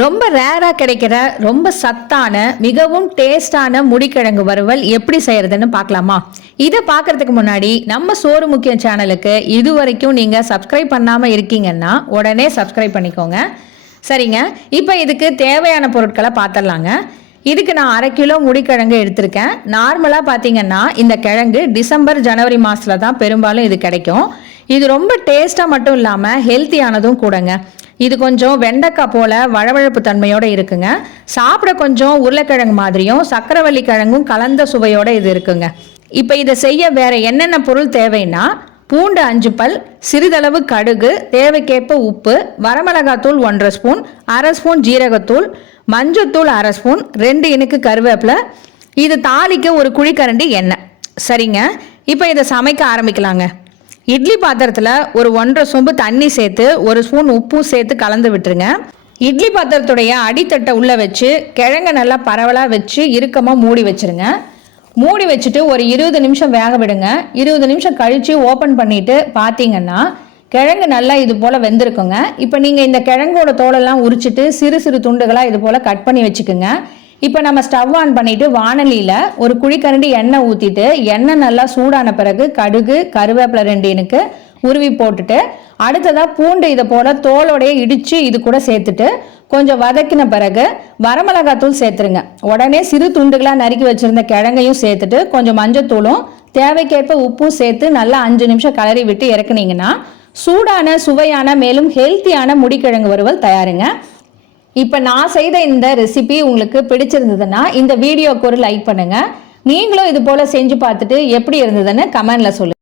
ரொம்ப ரேராக கிடைக்கிற ரொம்ப சத்தான மிகவும் டேஸ்டான முடிக்கிழங்கு வறுவல் எப்படி செய்யறதுன்னு பார்க்கலாமா? இதை பார்க்கறதுக்கு முன்னாடி நம்ம சோறு முக்கியம் சேனலுக்கு இது வரைக்கும் நீங்கள் சப்ஸ்கிரைப் பண்ணாமல் இருக்கீங்கன்னா உடனே சப்ஸ்கிரைப் பண்ணிக்கோங்க. சரிங்க, இப்போ இதுக்கு தேவையான பொருட்களை பார்த்துடலாங்க. இதுக்கு நான் 1/2 கிலோ முடிக்கிழங்கு எடுத்திருக்கேன். நார்மலாக பார்த்தீங்கன்னா இந்த கிழங்கு டிசம்பர் ஜனவரி மாதத்தில் தான் பெரும்பாலும் இது கிடைக்கும். இது ரொம்ப டேஸ்ட்டாக மட்டும் இல்லாமல் ஹெல்த்தியானதும் கூடங்க. இது கொஞ்சம் வெண்டைக்காய் போல வழவழப்பு தன்மையோடு இருக்குங்க. சாப்பிட கொஞ்சம் உருளைக்கிழங்கு மாதிரியும் சக்கரவள்ளி கிழங்கும் கலந்த சுவையோடு இது இருக்குங்க. இப்போ இதை செய்ய வேற என்னென்ன பொருள் தேவைன்னா, பூண்டு 5 பல், சிறிதளவு கடுகு, தேவைக்கேற்ப உப்பு, வரமிளகாத்தூள் 1/2 ஸ்பூன், 1/2 ஸ்பூன் ஜீரகத்தூள், மஞ்சத்தூள் 1/2 ஸ்பூன், 2 இனுக்கு கருவேப்பிலை, இது தாளிக்க ஒரு குழிக்கரண்டி எண்ணெய். சரிங்க, இப்போ இதை சமைக்க ஆரம்பிக்கலாங்க. இட்லி பாத்திரத்தில் ஒரு 1/2 சொம்பு தண்ணி சேர்த்து 1 ஸ்பூன் உப்பும் சேர்த்து கலந்து விட்டுருங்க. இட்லி பாத்திரத்துடைய அடித்தட்டை உள்ளே வச்சு கிழங்க நல்லா பரவலாக வச்சு இறுக்கமாக மூடி வச்சுருங்க. மூடி வச்சுட்டு ஒரு 20 நிமிஷம் வேக விடுங்க. 20 நிமிஷம் கழித்து ஓப்பன் பண்ணிவிட்டு பார்த்தீங்கன்னா கிழங்கு நல்லா இது போல் வெந்திருக்குங்க. இப்போ நீங்கள் இந்த கிழங்கோட தோலெல்லாம் உரிச்சிட்டு சிறு சிறு துண்டுகளாக இது போல் கட் பண்ணி வச்சுக்குங்க. இப்போ நம்ம ஸ்டவ் ஆன் பண்ணிவிட்டு வானலியில் ஒரு குழிக்கரண்டி எண்ணெய் ஊற்றிட்டு எண்ணெய் நல்லா சூடான பிறகு கடுகு, கருவேப்பிலை 2 இனுக்கு உருவி போட்டுட்டு அடுத்ததாக பூண்டு இதை போல் தோலோடைய இடித்து இது கூட சேர்த்துட்டு கொஞ்சம் வதக்கின பிறகு வரமிளகாத்தூள் சேர்த்துருங்க. உடனே சிறு துண்டுகளாக நறுக்கி வச்சுருந்த கிழங்கையும் சேர்த்துட்டு கொஞ்சம் மஞ்சத்தூளும் தேவைக்கேற்ப உப்பும் சேர்த்து நல்லா 5 நிமிஷம் கலரி விட்டு இறக்குனீங்கன்னா சூடான சுவையான மேலும் ஹெல்த்தியான முடிக்கிழங்கு வறுவல் தயாருங்க. இப்போ நான் செய்த இந்த ரெசிபி உங்களுக்கு பிடிச்சிருந்ததுன்னா இந்த வீடியோக்கு ஒரு லைக் பண்ணுங்கள். நீங்களும் இது போல் செஞ்சு பார்த்துட்டு எப்படி இருந்ததுன்னு கமெண்டில் சொல்லுங்கள்.